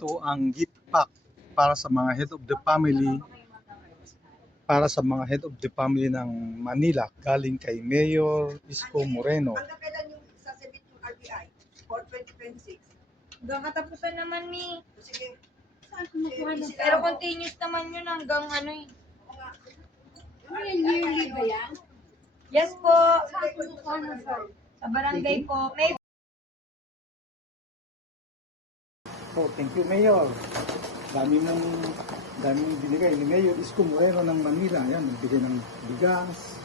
Ito ang gift pack para sa mga head of the family, ng Manila galing kay Mayor Isko Moreno. Hanggang kailan yung sasabit yung RBI? For 2026? Hanggang katapusan naman ni. Sige. Pero continuous naman yun hanggang ano eh. Yearly ba yan? Yes po. Sa barangay po. May So, thank you, Mayor. Dami mong binigay ni Mayor Isko Moreno ng Manila. Yan, nagbigay ng bigas.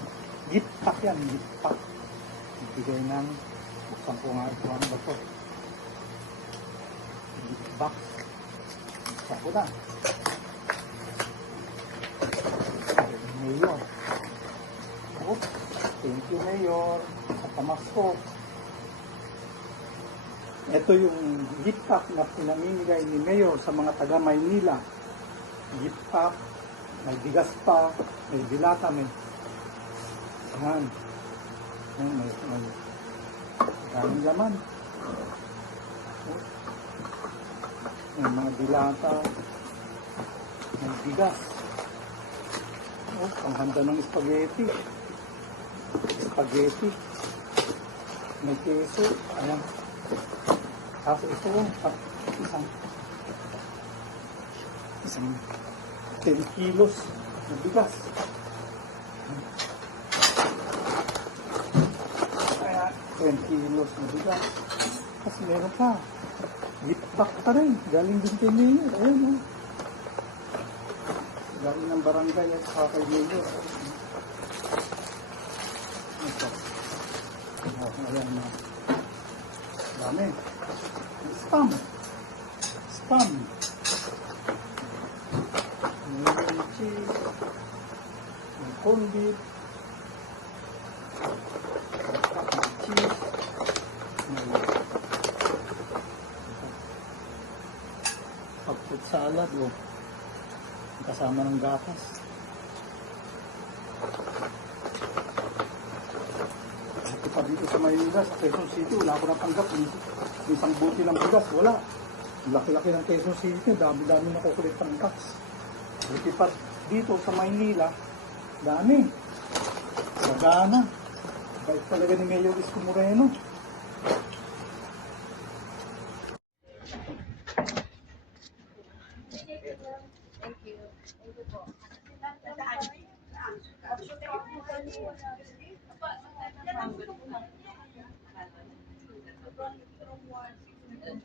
Gift pack yan, gift pack. Nagbigay ng, buksan ko nga ito, ano ba ito? Gift box. Buksan ko na. Mayor. Oh, thank you, Mayor. Sa pamasko. Ito yung gift pack na pinamimigay ni Mayor sa mga taga Maynila. Gift pack, may bigas pa, may dilata, may yan. May daming laman. May mga dilata, may bigas. Oh, panghanda ng spaghetti. May keso. Ayan. Tapos ito yung isang 10 kilos na bigas. Kaya 10 kilos na bigas. Kasi meron pa. Gift pack pa rin. Galing din kay Mayor. Ayan o. Galing ng barangay at saka kay Mayor. Ito. Ayan na. Dami. Spam. May cheese. May corned beef. May cheese. May pag-fruit salad. Oh. Kasama ng gatas. Ito pa dito sa Maynila, sa Quezon City, wala ko natanggap. Isang buti ng bigas, wala. Laki-laki ng Quezon City, dami-dami na kukulit ng tax. Buti pa dito sa Maynila, dami. Sagana. Bait talaga ni Mayor Isko Moreno.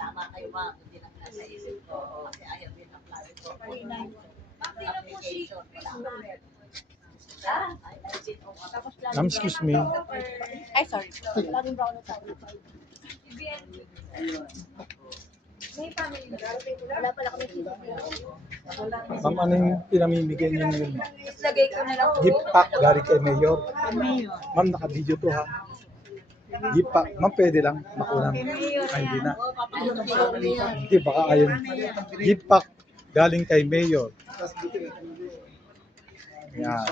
Tama kayo ma'am, hindi lang nasa isip ko kasi ayaw din apply ko. Application wala. Excuse me. Ay, sorry. Laging brown na tayo. may family. Wala pala kami sila. Ma'am, ano yung pinamimigay niyo yun? Tapos lagay ko na lang. Gift pack galing kay Mayor. Ma'am, naka-video to ha. Gift pack. Ma'am, pwede lang. Makunan. Ay, hindi na. Hindi, baka ayun. Gift pack galing kay Mayor. Yan.